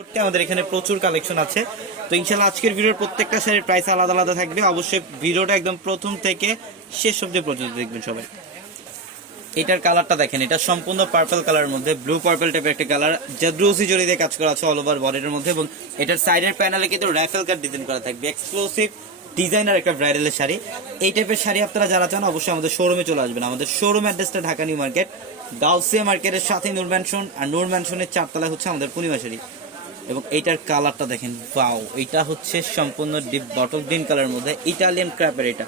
করতে আমাদের এখানে প্রচুর কালেকশন আছে। তো ইনশাআল্লাহ আজকের ভিডিওর প্রত্যেকটা শাড়ির প্রাইস আলাদা আলাদা থাকবে। অবশ্যই ভিডিওটা একদম প্রথম থেকে শেষ অবধি পর্যন্ত দেখবেন সবাই। এটার কালারটা দেখেন, এটা সম্পূর্ণ পার্পল কালারের মধ্যে ব্লু পার্পল টাইপের একটা কালার, জাদ্রুসি জড়ি দিয়ে কাজ করা আছে অল ওভার বডির মধ্যে, এবং এটার সাইডের প্যানেলে কিন্তু রাইফেল কাট ডিজাইন করা থাকবে। এক্সক্লুসিভ ডিজাইনার একটা ব্রাইডালের শাড়ি। এই টাইপের শাড়ি আপনারা যারা চান অবশ্যই আমাদের শোরুমে চলে আসবেন। আমাদের শোরুম অ্যাড্রেসটা ঢাকা নিউ মার্কেট, গাউসিয়া মার্কেটের সাথে নূর ম্যানশন, আর নূর ম্যানশনের 4 তলায় হচ্ছে আমাদের পূর্ণিমা শাড়ি। এবং এইটার কালারটা দেখেন, ওয়াও! এটা হচ্ছে সম্পূর্ণ ডিপ বটল গ্রিন কালারের মধ্যে ইটালিয়ান ক্র্যাপের, এটা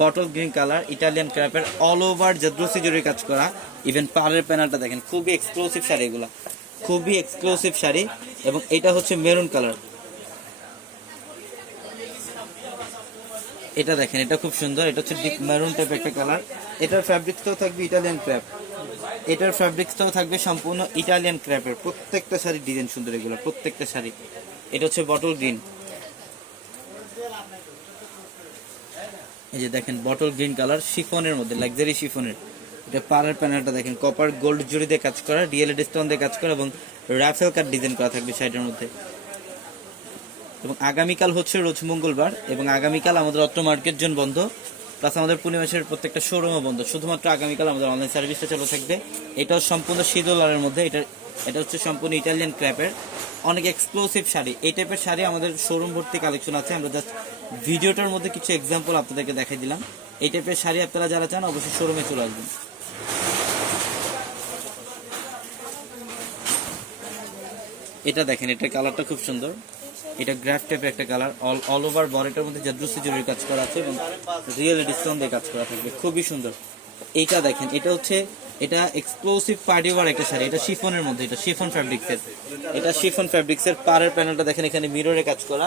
বটল গ্রিন কালার ইটালিয়ান ক্র্যাপের অল ওভার জাদ্রুসি জরি কাজ করা। ইভেন পাড়ের প্যানেলটা দেখেন, খুবই এক্সক্লুসিভ শাড়ি, এগুলা খুবই এক্সক্লুসিভ শাড়ি। এবং এটা হচ্ছে মেরুন কালার, এটা দেখেন, এটা খুব সুন্দর, এটা হচ্ছে ডিপ মেরুন টাইপ একটা কালার। এটার ফ্যাব্রিক্সটাও থাকবে ইটালিয়ান ক্র্যাপ, এটার ফ্যাব্রিক্সটাও থাকবে সম্পূর্ণ ইটালিয়ান ক্র্যাপের। প্রত্যেকটা শাড়ি ডিজাইন সুন্দর, এগুলো প্রত্যেকটা শাড়ি। এটা হচ্ছে বটল গ্রিন, এই যে দেখেন বটল গ্রিন কালার শিফনের মধ্যে, লাক্সারি শিফনের। এটা পাড়ের প্যানেলটা দেখেন, কপার গোল্ড জুড়ি দিয়ে কাজ করা, ডিএলএড স্টোন দিয়ে কাজ করা, এবং রাফেল কাট ডিজাইন করা থাকবে সাইডের মধ্যে। এবং আগামীকাল হচ্ছে রোজ মঙ্গলবার, এবং আগামীকাল আমাদের অত্র মার্কেট জোন বন্ধ, প্লাস আমাদের পূর্ণিমাসের প্রত্যেকটা শোরুমও বন্ধ। শুধুমাত্র আগামীকাল আমাদের অনলাইন সার্ভিসটা চালু থাকবে। এটাও সম্পূর্ণ সিদোলারের মধ্যে, এটা হচ্ছে সম্পূর্ণ ইটালিয়ান ক্র্যাপের, অনেক এক্সক্লুসিভ শাড়ি। এই টাইপের শাড়ি আমাদের শোরুম ভর্তি কালেকশন আছে। আমরা জাস্ট ভিডিওটার মধ্যে কিছু এক্সাম্পল আপনাদেরকে দেখাই দিলাম। এই টাইপের শাড়ি আপনারা যারা চান অবশ্যই শোরুমে চলে আসবেন। এটা দেখেন, এটার কালারটা খুব সুন্দর, এটা গ্রাফ টাইপের একটা কালার, অল ওভার বডিটার মধ্যে জাদ্রুসি জরির কাজ করা আছে, এবং রিয়েল ডিসকাউন্ট দিয়ে কাজ করা থাকবে, খুবই সুন্দর। এইটা দেখেন, এটা হচ্ছে এটা এক্সক্লুসিভ পার্টি ওয়ার একটা শাড়ি, এটা শিফনের মধ্যে, এটা শিফন ফ্যাব্রিক্সের, এটা শিফন ফ্যাব্রিক্সের। পাড়ের প্যানেলটা দেখেন, এখানে মিররে কাজ করা,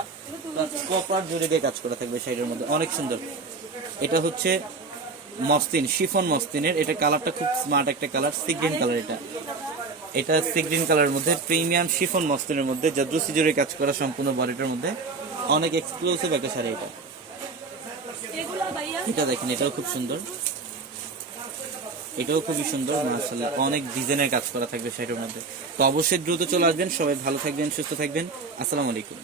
কপার জরি দিয়ে কাজ করা থাকবে শাড়ির মধ্যে, অনেক সুন্দর। এটা হচ্ছে মসলিন, শিফন মসলিনের, এটা কালারটা খুব স্মার্ট একটা কালার, সি গ্রিন কালার। এটা সি গ্রিন কালারের মধ্যে প্রিমিয়াম শিফন মসলিনের মধ্যে জাদ্রুসি জরি কাজ করা সম্পূর্ণ বডিটার মধ্যে, অনেক এক্সক্লুসিভ একটা শাড়ি এটা। এটা দেখেন, এটাও খুব সুন্দর, এটাও খুবই সুন্দর মাশাআল্লাহ, অনেক ডিজাইনের কাজ করা থাকবে শাড়ির মধ্যে। তো অবশ্যই দ্রুত চলে আসবেন সবাই, ভালো থাকবেন, সুস্থ থাকবেন, আসসালামু আলাইকুম।